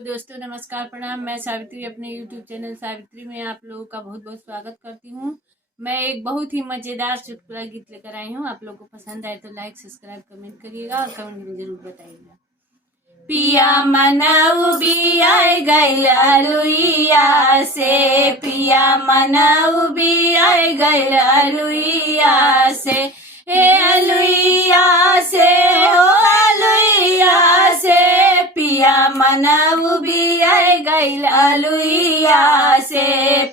तो दोस्तों नमस्कार प्रणाम। मैं सावित्री अपने YouTube चैनल सावित्री में आप लोगों का बहुत बहुत स्वागत करती हूँ। मैं एक बहुत ही मज़ेदार चुटकुला गीत लेकर आई हूँ। आप लोगों को पसंद आए तो लाइक सब्सक्राइब कमेंट करिएगा और कमेंट में जरूर बताइएगा। पिया मनाऊ बिया गैला लुइया से, पिया मनाऊ बिया गैला लुइया से, हे लुइया से हो लुइया से, पिया मनाऊ बिया गैला लुइया से,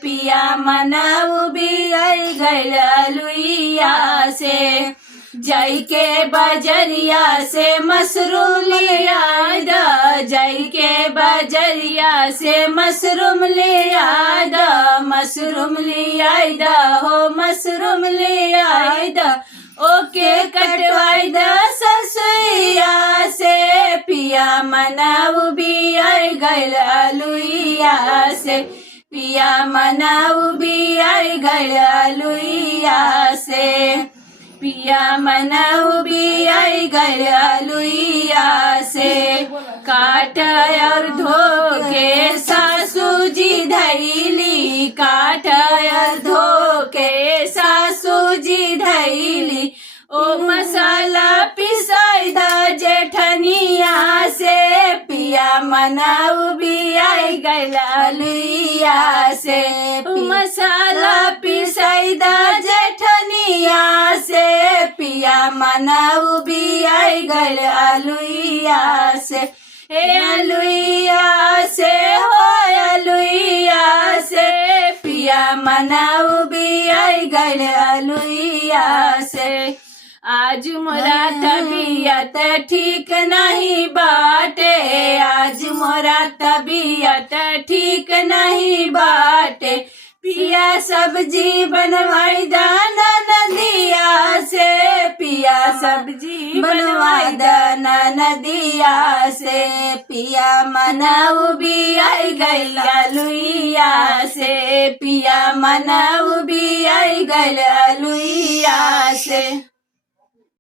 पिया मनाऊ बिया गैला लुइया से, जई के बजरिया से मशरूम लिया दा, जई के बजरिया से मशरूम लिया दा, मशरूम लिया दा हो मशरूम लिया दा, ओके कटवाई दा ससुइया से, पिया मनाऊ बिया गैला लुइया से, पिया मनाऊ बिया गैला लुइया से, पिया मनाऊ बिया गैला लुइया से, काट और धो के सासू जी धैली, काट और धो के सासू जी धैली, ओ मसाला पिसाई दा जेठनिया से, पिया मनाऊ बिया गैला लुइया से, मसाला पिसाई दा जेठनिया से, पिया मनाऊ बिया गैला लुइया से, हे लुइया से हो लुइया से, पिया मनाऊ बिया गैला लुइया से। आज मोरा तबीयत ठीक नहीं बाटे, आज मोरा तबीयत ठीक नहीं बाटे, पिया सब्जी बनवाई दाना नदिया से, पिया सब्जी बनवाई दाना नदिया से, पिया मनाऊ बिया गैला लुइया से, पिया मनाऊ बिया गैला लुइया से।